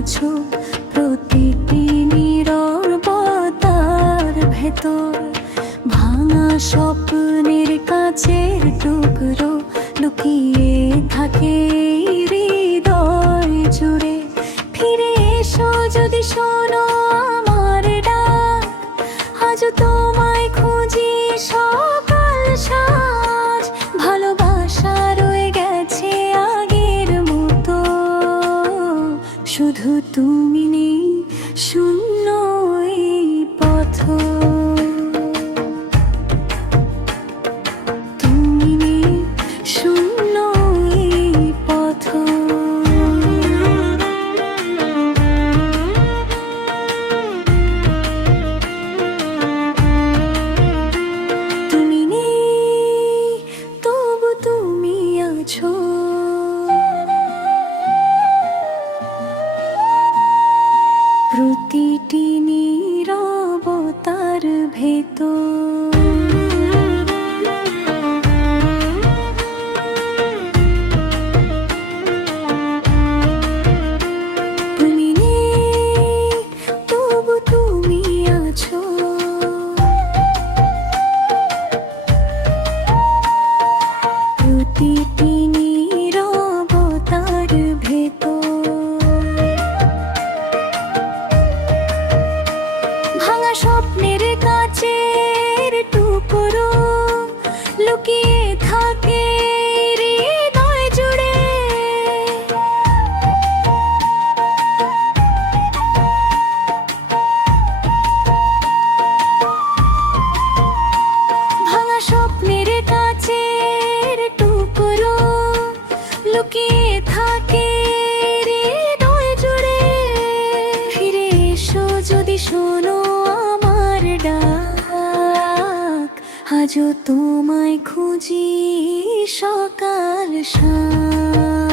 আছো প্রতিটি নীরবতার ভেতর। ভাঙা স্বপ্নের কাচের টুকরো লুকিয়ে থাকে হৃদয় জুড়ে। ফিরে এসো যদি শোনো আমার ডাক, আজ তোমায় খুঁজি সকাল সাঁঝ। ভালোবাসা রয়ে গেছে আগের মতো, শুধু তুমি নেই শূন্য এই পথ। তুমি নেই শূন্য এই পথ। তুমি নেই তবু তুমি আছো, প্রতিটি নীরবতার ভেতর। তুমি নেই তবু তুমি আছো, প্রতিটি নীরবতার ভেতর। ভাঙা স্বপ্নের কাচের টুকরো লুকিয়ে থাকে হৃদয় জুড়ে। ভাঙা স্বপ্নের কাচের টুকরো লুকিয়ে থাকে হৃদয় জুড়ে। ফিরে এসো যদি শোনো আমার ডাক, আজও তোমায় খুঁজি সকাল সাঁঝ।